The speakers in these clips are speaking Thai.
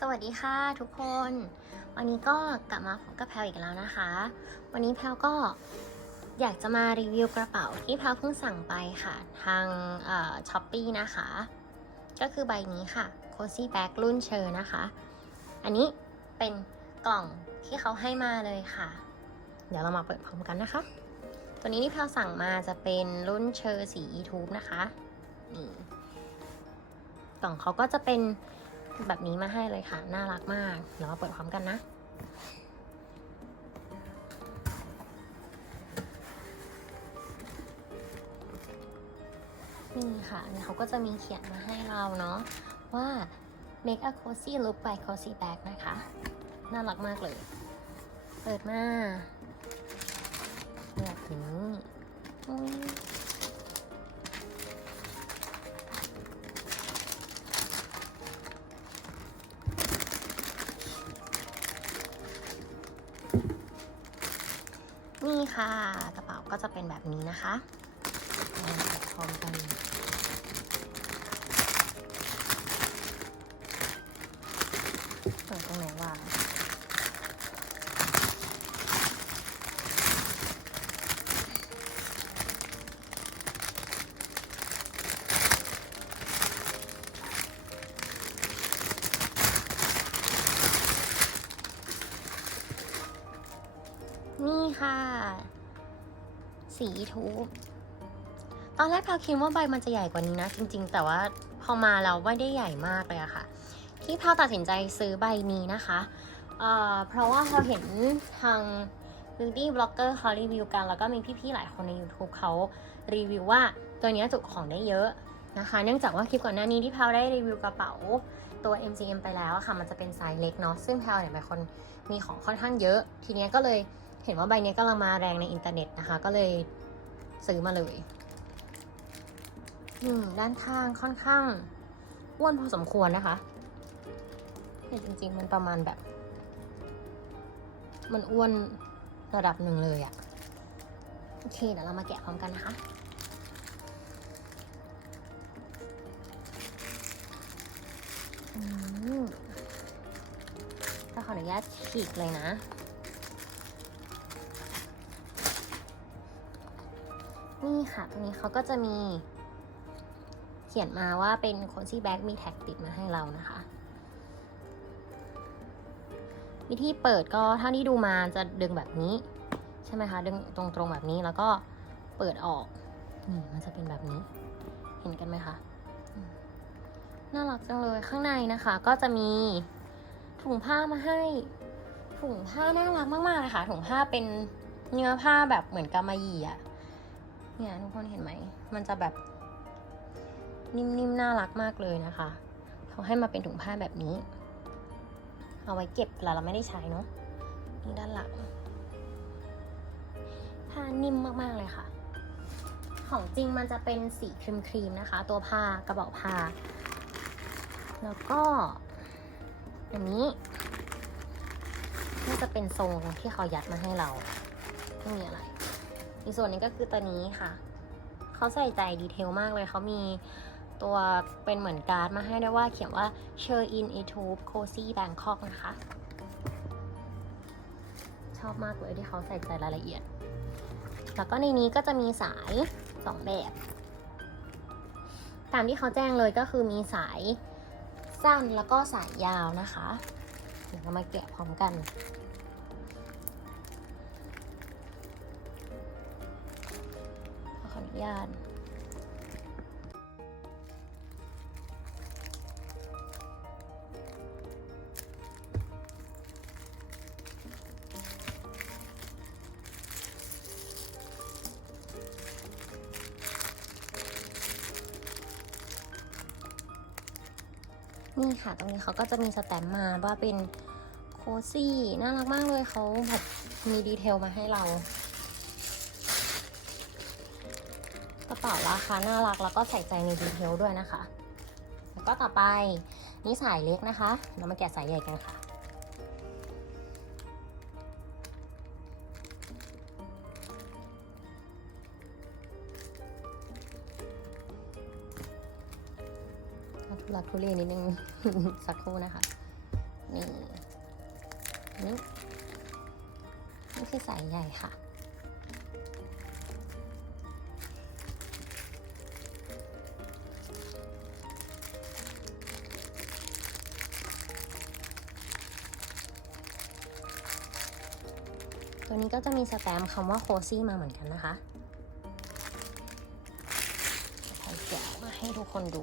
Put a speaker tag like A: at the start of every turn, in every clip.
A: สวัสดีค่ะทุกคน วันนี้ก็กลับมาพบกับแพลอีกแล้วนะคะ วันนี้แพลก็อยากจะมารีวิวกระเป๋าที่แพลเพิ่งสั่งไปค่ะ ทางช้อปปี้นะคะ ก็คือใบนี้ค่ะ Cozy Bag รุ่นเชอร์นะคะ อันนี้เป็นกล่องที่เขาให้มาเลยค่ะ เดี๋ยวเรามาเปิดพร้อมกันนะคะ ตัวนี้ที่แพลสั่งมาจะเป็นรุ่นเชอร์สีทูบนะคะนี่กล่องเขาก็จะเป็น แบบนี้มาให้เลยค่ะ น่ารักมาก เดี๋ยวมาเปิดพร้อมกันนะ นี่ค่ะเขาก็จะมีเขียนมาให้เราเนาะว่า make a cozy look by cozy bag นะคะ น่ารักมากเลย เปิดมาแบบนี้ นี่ค่ะ กระเป๋าก็จะเป็นแบบนี้นะคะอ่าพร้อมกันเปิดตรงไหนวะนี่ สีทูบตอนแรกแพลคิดว่าใบมันจะใหญ่กว่านี้นะ จริง ๆ แต่ว่าพอมาแล้วไม่ได้ใหญ่มากเลยอะค่ะ ที่แพลตัดสินใจซื้อใบนี้นะคะเอ่อเพราะว่าเราเห็นทาง beauty blogger เขารีวิวกัน แล้วก็มีพี่ๆหลายคนใน YouTube เขารีวิวว่าตัวนี้จุของได้เยอะนะคะ เนื่องจากว่าคลิปก่อนหน้านี้ที่แพลได้รีวิวกระเป๋าตัว MGM ไปแล้วค่ะ มันจะเป็นไซส์เล็กเนาะซึ่งแพลเนี่ยเป็นคนมีของค่อนข้างเยอะ ทีนี้ก็เลย เห็นว่าใบนี้กำลังมาแรงในอินเทอร์เน็ตนะคะ ก็เลยซื้อมาเลยอืมด้านข้างค่อนข้างอ้วนพอสมควรนะคะแต่จริง ๆ มันประมาณแบบ มันอ้วนระดับหนึ่งเลยอะโอเคเดี๋ยวเรามาแกะพร้อมกันนะคะอืมก็ขออนุญาตฉีกเลยนะ นี่ค่ะ ตรงนี้เขาก็จะมี เขียนมาว่าเป็นโคซี่แบ็กมีแท็กติดมาให้เรานะคะ วิธีเปิดก็เท่าที่ดูมาจะดึงแบบนี้ ใช่ไหมคะ ดึงตรงๆแบบนี้แล้วก็เปิดออกนี่มันจะเป็นแบบนี้ เห็นกันไหมคะน่ารักจังเลยข้างในนะคะ ก็จะมีถุงผ้ามาให้ ถุงผ้าน่ารักมากๆเลยค่ะ ถุงผ้าเป็นเนื้อผ้าแบบเหมือนกำมะหยี่อะ เนี่ยทุกคนเห็นไหม มันจะแบบนิ่มๆ น่ารักมากเลยนะคะ เขาให้มาเป็นถุงผ้าแบบนี้ เอาไว้เก็บเวลาเราไม่ได้ใช้เนาะนี่ด้านหลัง ผ้านิ่มมากๆเลยค่ะ ของจริงมันจะเป็นสีครีมครีมๆนะคะ ตัวผ้ากระเป๋าผ้า แล้วก็ อันนี้น่าจะเป็นทรงที่เขายัดมาให้เราไม่มีอะไร อีกส่วนนึงก็คือตัวนี้ค่ะ เขาใส่ใจดีเทลมากเลย เขามีตัวเป็นเหมือนการ์ดมาให้ด้วยว่าเขียนว่า Share in a tube cozy Bangkok นะคะ ชอบมากเลยที่เขาใส่ใจรายละเอียด แล้วก็ในนี้ก็จะมีสายสองแบบ ตามที่เขาแจ้งเลยก็คือมีสายสั้นแล้วก็สายยาวนะคะ เดี๋ยวเรามาแกะพร้อมกัน นุญาตนี่ค่ะ ตรงนี้เขาก็จะมีสแตมมาว่าเป็นโคซี่ น่ารักมากเลยเขาแบบมีดีเทลมาให้เรา ระเป๋าราคาน่ารักแล้วก็ใส่ใจในดีเทลด้วยนะคะ แล้วก็ต่อไปนี่สายเล็กนะคะ เรามาแกะสายใหญ่กันค่ะทุลักทุเลนิดนึง สักครู่นะคะ นี่นี่นี่คือสายใหญ่ค่ะ ตัวนี้ก็จะมีสแตมคำว่าโคซี่มาเหมือนกันนะคะใช้แกะมาให้ทุกคนดู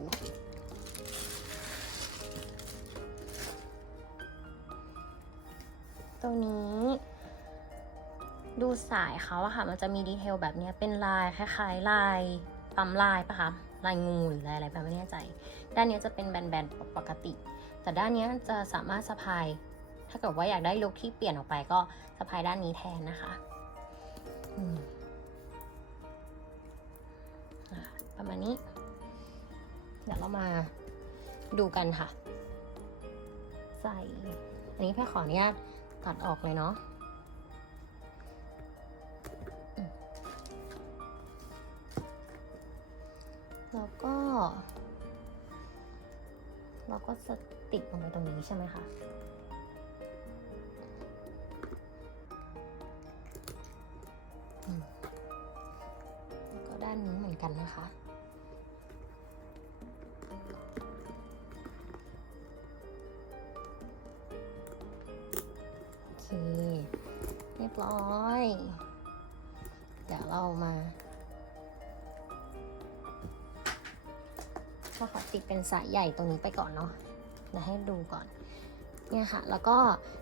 A: ตัวนี้ดูสายเขาอะค่ะ มันจะมีดีเทลแบบนี้เป็นลายคล้ายๆ ลายปั๊มลายปะคะ ลายงูหรือลายอะไรแบบไม่แน่ใจ ด้านนี้จะเป็นแบนๆปกติ แต่ด้านนี้จะสามารถสะพาย ถ้าเกิดว่าอยากได้ลุคที่เปลี่ยนออกไปก็สะพายด้านนี้แทนนะคะประมาณนี้ เดี๋ยวเรามาดูกันค่ะ ใส่ อันนี้แพ่ขออนุญาตตัดออกเลยเนาะแล้วก็ เราก็จะติดลงไปตรงนี้ใช่ไหมคะานนี้เหมือนกันนะคะ โอเค เรียบร้อย เดี๋ยวเรามาก็ขอติดเป็นสายใหญ่ตรงนี้ไปก่อนเนาะเดี๋ยวให้ดูก่อน เนี่ยค่ะ แล้วก็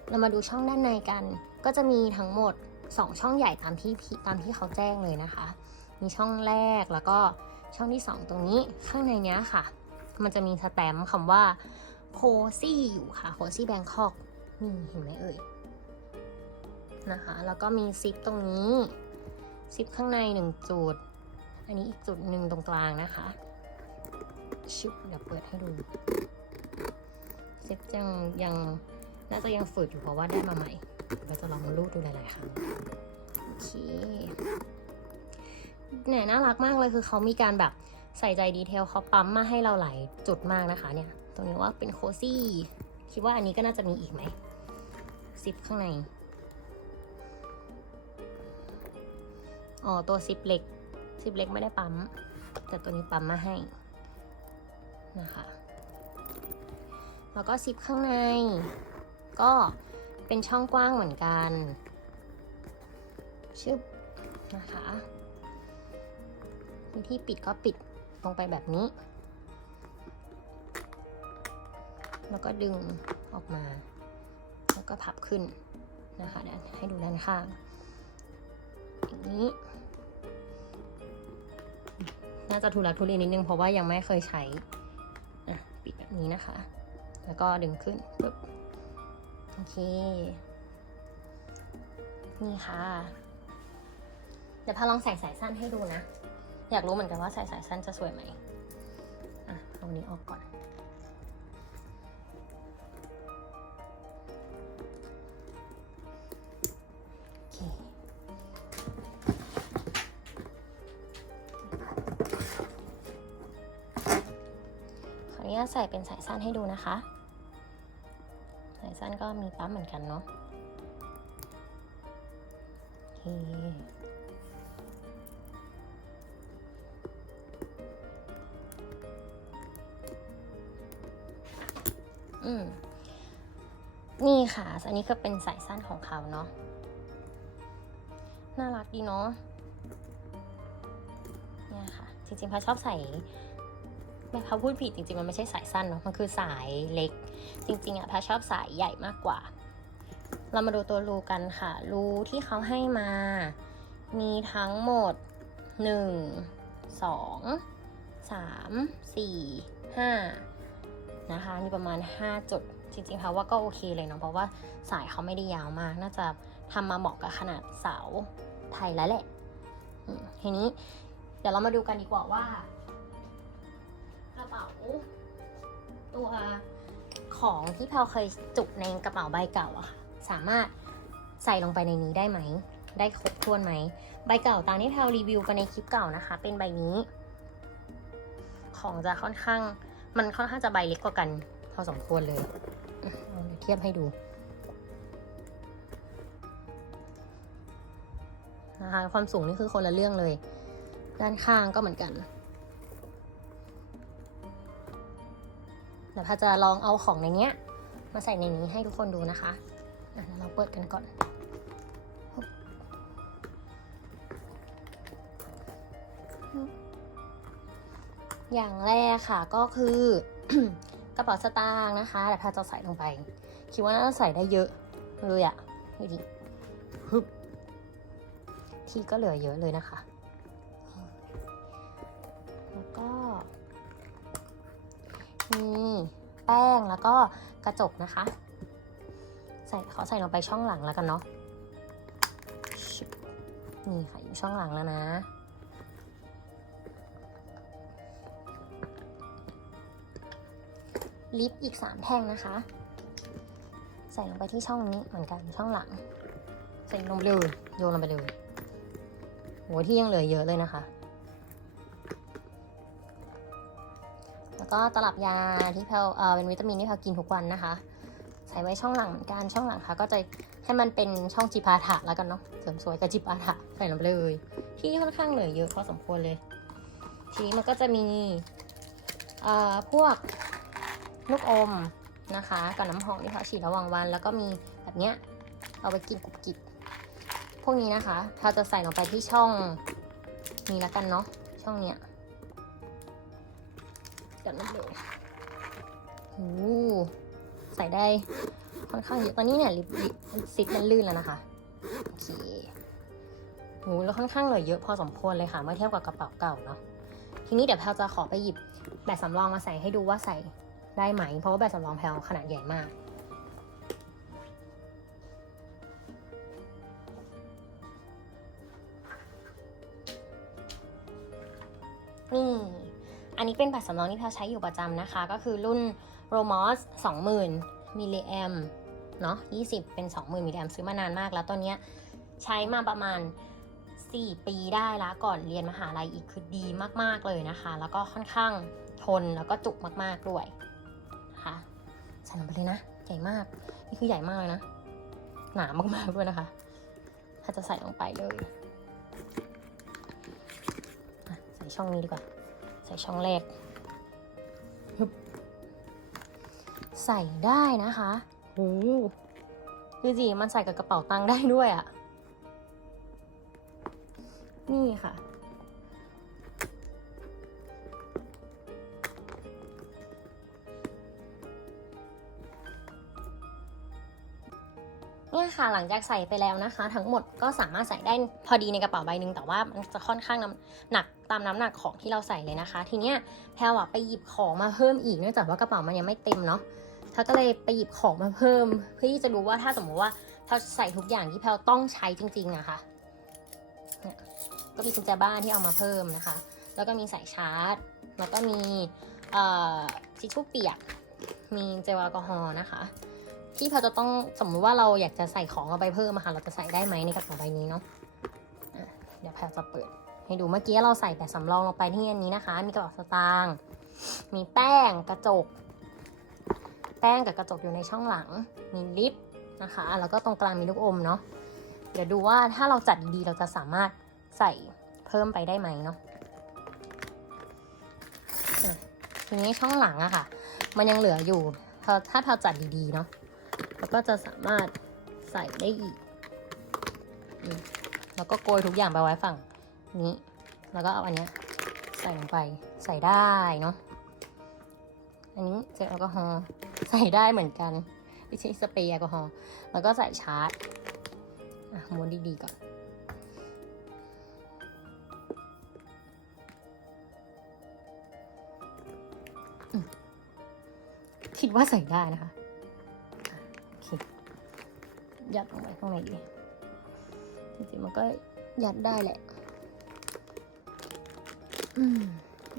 A: เรามาดูช่องด้านในกัน ก็จะมีทั้งหมด 2 ช่องใหญ่ตามที่พี่ตามที่เขาแจ้งเลยนะคะ มีช่องแรกแล้วก็ช่องที่ 2 ตรงนี้ข้างในเนี้ยค่ะ มันจะมีสแตมป์คำว่าโคซี่อยู่ค่ะโคซี่แบงคอกนี่เห็นไหมเอ่ยนะคะ แล้วก็มีซิปตรงนี้ซิปข้างในหนึ่งจุด อันนี้อีกจุดหนึ่งตรงกลางนะคะชิบเดี๋ยวเปิดให้ดูซิปยังยังน่าจะยังฝืดอยู่เพราะว่าได้มาใหม่เราจะลองมาลูดดูหลายๆครั้งโอเค เนี่ยน่ารักมากเลยคือเขามีการแบบใส่ใจดีเทลเขาปั๊มมาให้เราหลายจุดมากนะคะเนี่ย ตรงนี้ว่าเป็นโคซี่ คิดว่าอันนี้ก็น่าจะมีอีกไหมซิปข้างใน อ๋อ ตัวซิปเล็กซิปเล็กไม่ได้ปั๊ม แต่ตัวนี้ปั๊มมาให้นะคะ แล้วก็ซิปข้างใน ก็เป็นช่องกว้างเหมือนกัน ชึบนะคะ วิธีปิดก็ปิดลงไปแบบนี้ แล้วก็ดึงออกมา แล้วก็พับขึ้นนะคะให้ดูด้านข้างอย่างนี้ น่าจะทุลักทุเลนิดนึงเพราะว่ายังไม่เคยใช้ปิดแบบนี้นะคะ แล้วก็ดึงขึ้นปึ๊บโอเค นี่ค่ะ เดี๋ยวพาลองใส่สายสั้นให้ดูนะ อยากรู้เหมือนกันว่าใส่สายสั้นจะสวยไหมอะเอานี้ออกก่อน โอเค ขออนุญาตใส่เป็นสายสั้นให้ดูนะคะ สายสั้นก็มีปั๊มเหมือนกันเนาะโอเค อืมนี่ค่ะ อันนี้ก็เป็นสายสั้นของเขาเนาะ น่ารักดีเนาะเนี่ยค่ะ จริงๆพาชอบใส่แม่พาพูดผิดจริงๆ มันไม่ใช่สายสั้นเนาะ มันคือสายเล็ก จริง ๆอะพาชอบสายใหญ่มากกว่า เรามาดูตัวรูกันค่ะ รูที่เขาให้มา มีทั้งหมด 1 2 3 4 5 นะคะ มีประมาณ 5 จุด จริงๆพาว่าก็โอเคเลยเนาะ เพราะว่าสายเขาไม่ได้ยาวมาก น่าจะทำมาเหมาะกับขนาดเสาไทยแล้วแหละทีนี้ เดี๋ยวเรามาดูกันดีกว่าว่ากระเป๋าตัวของที่แพลเคยจุกในกระเป๋าใบเก่าอะค่ะ สามารถใส่ลงไปในนี้ได้ไหม ได้ครบถ้วนไหม ใบเก่าตามที่แพลรีวิวไปในคลิปเก่านะคะ เป็นใบนี้ ของจะค่อนข้าง มันค่อนข้างจะใบเล็กกว่ากัน พอสมควรเลยเอาเดี๋ยวเทียบให้ดูนะคะความสูงนี่คือคนละเรื่องเลย ด้านข้างก็เหมือนกันเดี๋ยวพาจะลองเอาของในเนี้ย มาใส่ในนี้ให้ทุกคนดูนะคะอะเราเปิดกันก่อน อย่างแรกค่ะก็คือกระเป๋าสตางค์นะคะแต่พาจะใส่ลงไป คิดว่าน่าจะใส่ได้เยอะเลยอะดูดิฮึบที่ก็เหลือเยอะเลยนะคะ แล้วก็มีแป้งแล้วก็กระจกนะคะ ใส่ขอใส่ลงไปช่องหลังแล้วกันเนาะนี่ค่ะอยู่ช่องหลังแล้วนะ ลิปอีก 3 แท่งนะคะ ใส่ลงไปที่ช่องนี้เหมือนกันช่องหลัง ใส่ลงไปเลยโยนลงไปเลยโหที่ยังเหลือเยอะเลยนะคะ แล้วก็ตลับยาที่แพลเออเป็นวิตามินที่แพลกินทุกวันนะคะ ใส่ไว้ช่องหลังเหมือนกันช่องหลังค่ะ ก็จะให้มันเป็นช่องจิปาถะแล้วกันเนาะเสริมสวยกับจิปาถะใส่ลงไปเลย ที่ค่อนข้างเหลือเยอะพอสมควรเลย ทีนี้มันก็จะมีเอ่อพวก ลูกอมนะคะ กับน้ำหอมที่เขาฉีดระหว่างวัน แล้วก็มีแบบเนี้ยเอาไปกินกรุบกริบพวกนี้นะคะเราจะใส่ลงไปที่ช่องนี้แล้วกันเนาะช่องเนี้ยเดี๋ยวนับเลยโอ้ใส่ได้ค่อนข้างเยอะตอนนี้เนี่ยลิปลิปซิปมันลื่นแล้วนะคะโอเคโหแล้วค่อนข้างเหลือเยอะพอสมควรเลยค่ะเมื่อเทียบกับกระเป๋าเก่าเนาะทีนี้เดี๋ยวแพลจะขอไปหยิบแบบสำรองมาใส่ให้ดูว่าใส่ ได้ไหม เพราะว่าแบบสำรองแพลวขนาดใหญ่มาก นี่ อันนี้เป็นแบตสำรองที่แพลวใช้อยู่ประจำนะคะ ก็คือรุ่น Romos 20,000มิลลิแอมเนาะ20 เป็น 20,000มิลลิแอมซื้อมานานมากแล้วตอนนี้ใช้มาประมาณ4 ปีได้ละก่อนเรียนมหาลัยอีกคือดีมาก ๆ เลยนะคะ แล้วก็ค่อนข้างทนแล้วก็จุกมาก ๆ ด้วย ใส่ลงไปเลยนะ ใหญ่มาก นี่คือใหญ่มากเลยนะ หนามากๆด้วยนะคะ ถ้าจะใส่ลงไปเลยใส่ช่องนี้ดีกว่า ใส่ช่องแรก ใส่ได้นะคะโอ้ดูสิมันใส่กับกระเป๋าตังค์ได้ด้วยอะ่ะ นี่ค่ะ เนี่ยค่ะหลังจากใส่ไปแล้วนะคะ ทั้งหมดก็สามารถใส่ได้พอดีในกระเป๋าใบหนึ่งแต่ว่ามันจะค่อนข้างน้ำหนักตามน้ำหนักของที่เราใส่เลยนะคะ ทีเนี้ยแพลวอะไปหยิบของมาเพิ่มอีกเนื่องจากว่ากระเป๋ามันยังไม่เต็มเนาะเธอก็เลยไปหยิบของมาเพิ่ม เพื่อที่จะดูว่าถ้าสมมติว่าแพลวใส่ทุกอย่างที่แพลวต้องใช้จริงๆอะคะเนี่ยก็มีกุญแจบ้านที่เอามาเพิ่มนะคะ แล้วก็มีสายชาร์จ แล้วก็มีอ่อทิชชู่เปียก มีเจลแอลกอฮอล์นะคะ ที่พอจะต้องสมมุติว่าเราอยากจะใส่ของเอาไปเพิ่มอะค่ะเราจะใส่ได้ไหมในกระเป๋าใบนี้เนาะเดี๋ยวแพรจะเปิด ให้ดูเมื่อกี้เราใส่แบบสำรองลงไปที่อันนี้นะคะ มีกระเป๋าสตางค์มีแป้งกระจก แป้งกับกระจกอยู่ในช่องหลัง มีลิปนะคะ แล้วก็ตรงกลางมีลูกอมเนาะเดี๋ยวดูว่าถ้าเราจัดดีๆเราจะสามารถใส่เพิ่มไปได้ไหมเนาะทีนี้ช่องหลังอะค่ะ มันยังเหลืออยู่ถ้าเราจัดดีๆเนาะ แล้วก็จะสามารถใส่ได้อีกแล้วก็โกยทุกอย่างไปไว้ฝั่งนี้ แล้วก็เอาอันเนี้ยใส่ลงไป ใส่ได้เนาะ อันนี้เจลแอลกอฮอล์ใส่ได้เหมือนกัน ไม่ใช่สเปรย์แอลกอฮอล์ แล้วก็ใส่ชาร์จม้วนดีๆก่อน คิดว่าใส่ได้นะคะ ยัดลงไปข้างในดีจริงๆมันก็ยัดได้แหละ อืม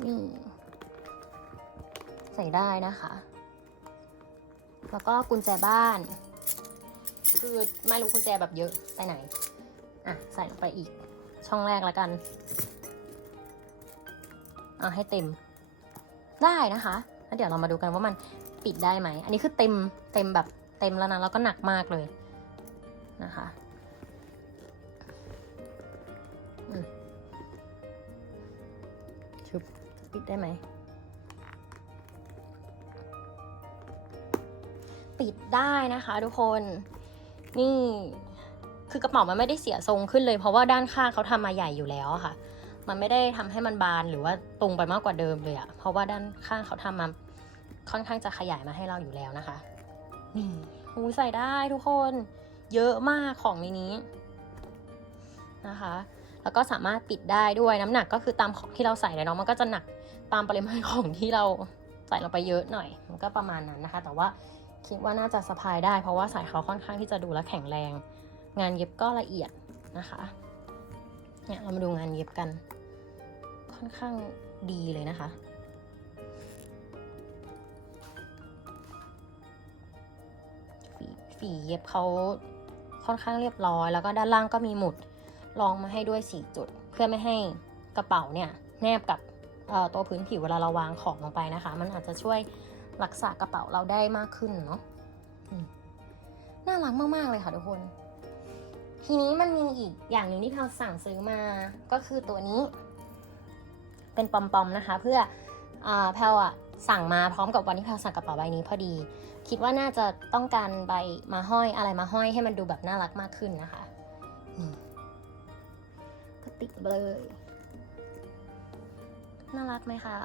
A: นี่ ใส่ได้นะคะ แล้วก็กุญแจบ้าน คือไม่รู้กุญแจแบบเยอะไปไหน อะ ใส่ลงไปอีก ช่องแรกแล้วกันอะให้เต็ม ได้นะคะแล้วเดี๋ยวเรามาดูกันว่ามันปิดได้ไหม อันนี้คือเต็ม เต็มแบบเต็มแล้วนะ แล้วก็หนักมากเลย นะคะชุบปิดได้ไหม ปิดได้นะคะทุกคน นี่คือกระเป๋ามันไม่ได้เสียทรงขึ้นเลย เพราะว่าด้านข้างเขาทำมาใหญ่อยู่แล้วค่ะ มันไม่ได้ทำให้มันบานหรือว่าตรงไปมากกว่าเดิมเลยอะเพราะว่าด้านข้างเขาทำมาค่อนข้างจะขยายมาให้เราอยู่แล้วนะคะ นี่หูใส่ได้ทุกคน เยอะมากของในนี้นะคะ แล้วก็สามารถปิดได้ด้วยน้ำหนักก็คือตามของที่เราใส่เลยเนาะมันก็จะหนักตามปริมาณของที่เราใส่ลงไปเยอะหน่อย มันก็ประมาณนั้นนะคะ แต่ว่าคิดว่าน่าจะสะพายได้ เพราะว่าสายเขาค่อนข้างที่จะดูแลแข็งแรง งานเย็บก็ละเอียดนะคะเนี่ยเรามาดูงานเย็บกัน ค่อนข้างดีเลยนะคะฝีฝีเย็บเขา ค่อนข้างเรียบร้อย แล้วก็ด้านล่างก็มีหมุดรองมาให้ด้วย 4 จุด เพื่อไม่ให้กระเป๋าเนี่ยแนบกับตัวพื้นผิวเวลาเราวางของลงไปนะคะ มันอาจจะช่วยรักษากระเป๋าเราได้มากขึ้นเนาะน่ารักมาก ๆ เลยค่ะทุกคน ทีนี้มันมีอีกอย่างหนึ่งที่เราสั่งซื้อมาก็คือตัวนี้ เป็นปอม ๆ นะคะ เพื่ออแพลวอะ สั่งมาพร้อมกับวันที่แพลวสั่งกระเป๋าใบนี้พอดี คิดว่าน่าจะต้องการใบมาห้อยอะไรมาห้อยให้มันดูแบบน่ารักมากขึ้นนะคะนี่ก็ติดเลยน่ารักไหมคะ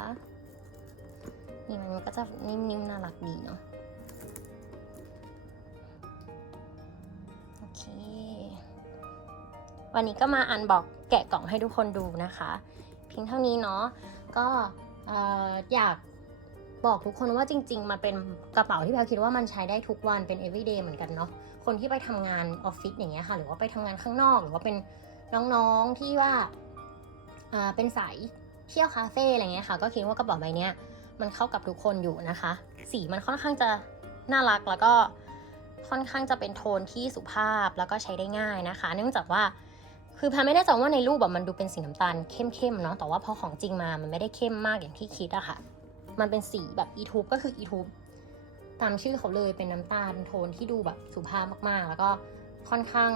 A: นี่มันก็จะนิ่มๆน่ารักดีเนาะโอเค วันนี้ก็มาอันบอกแกะกล่องให้ทุกคนดูนะคะ เพียงเท่านี้เนาะก็เอ่ออยาก บอกทุกคนว่าจริง ๆ มันเป็นกระเป๋าที่แพลคิดว่ามันใช้ได้ทุกวันเป็น everyday เหมือนกันเนาะคนที่ไปทำงานออฟฟิศอย่างเงี้ยค่ะ หรือว่าไปทำงานข้างนอกหรือว่าเป็นน้องๆที่ว่าอ่าเป็นสายเที่ยวคาเฟ่อะไรเงี้ยค่ะ ก็คิดว่ากระเป๋าใบเนี้ยมันเข้ากับทุกคนอยู่นะคะ สีมันค่อนข้างจะน่ารักแล้วก็ค่อนข้างจะเป็นโทนที่สุภาพแล้วก็ใช้ได้ง่ายนะคะ เนื่องจากว่าคือแพนไม่แน่ใจว่าในรูปแบบมันดูเป็นสีน้ำตาลเข้มๆเนาะแต่ว่าพอของจริงมามันไม่ได้เข้มมากอย่างที่คิดอะค่ะ มันเป็นสีแบบอีทูบก็คืออีทูบตามชื่อเขาเลยเป็นน้ำตาลโทนที่ดูแบบสุภาพมากๆ แล้วก็ค่อนข้าง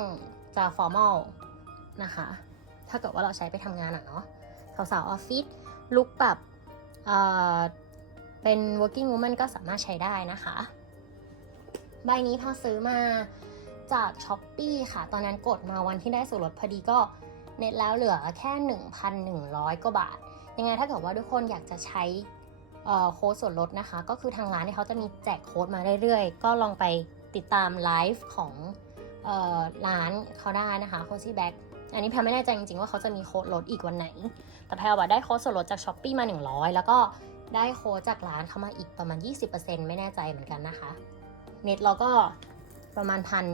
A: จะฟอร์มอลนะคะ ถ้าเกิดว่าเราใช้ไปทำงานอะเนาะสาวๆออฟฟิศลุคแบบเอ่อเป็น working woman ก็สามารถใช้ได้นะคะ ใบนี้พอซื้อมาจาก s h อ p e e ค่ะ ตอนนั้นกดมาวันที่ได้ส่วนลดพอดีก็เน็ตแล้วเหลือแค่ 1,100 กว่าบาท ยังไงถ้าเกิดว่าทุกคนอยากจะใช้ โค้ดส่วนลดนะคะ ก็คือทางร้านเนี่ยเขาจะมีแจกโค้ดมาเรื่อยๆ ก็ลองไปติดตามไลฟ์ของเอ่อร้านเขาได้นะคะโคซี่แบ็กอันนี้แพลไม่แน่ใจจริงๆว่าเขาจะมีโค้ดลดอีกวันไหน แต่แพลว่าได้โค้ดส่วนลดจาก s h อ p e e มา 100 แล้วก็ได้โค้ดจากร้านเข้ามาอีกประมาณ 20%ไม่แน่ใจเหมือนกันนะคะ เน็ตเราก็ประมาณพัน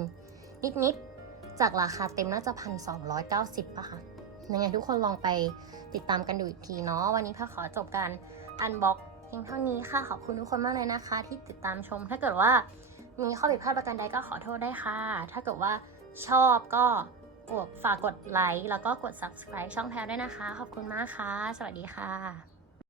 A: นิดๆ จากราคาเต็มน่าจะพันสองร้อยเก้าสิบอะค่ะยังไงทุกคนลองไปติดตามกันดูอีกทีเนาะ วันนี้พ่อขอจบการอันบ็อก เพียงเท่านี้ค่ะ ขอบคุณทุกคนมากเลยนะคะ ที่ติดตามชม ถ้าเกิดว่ามีข้อผิดพลาดประการใดก็ขอโทษได้ค่ะ ถ้าเกิดว่าชอบก็กดฝากกดไลค์แล้วก็กด subscribe ช่องแพลด้วยนะคะ ขอบคุณมากค่ะ สวัสดีค่ะ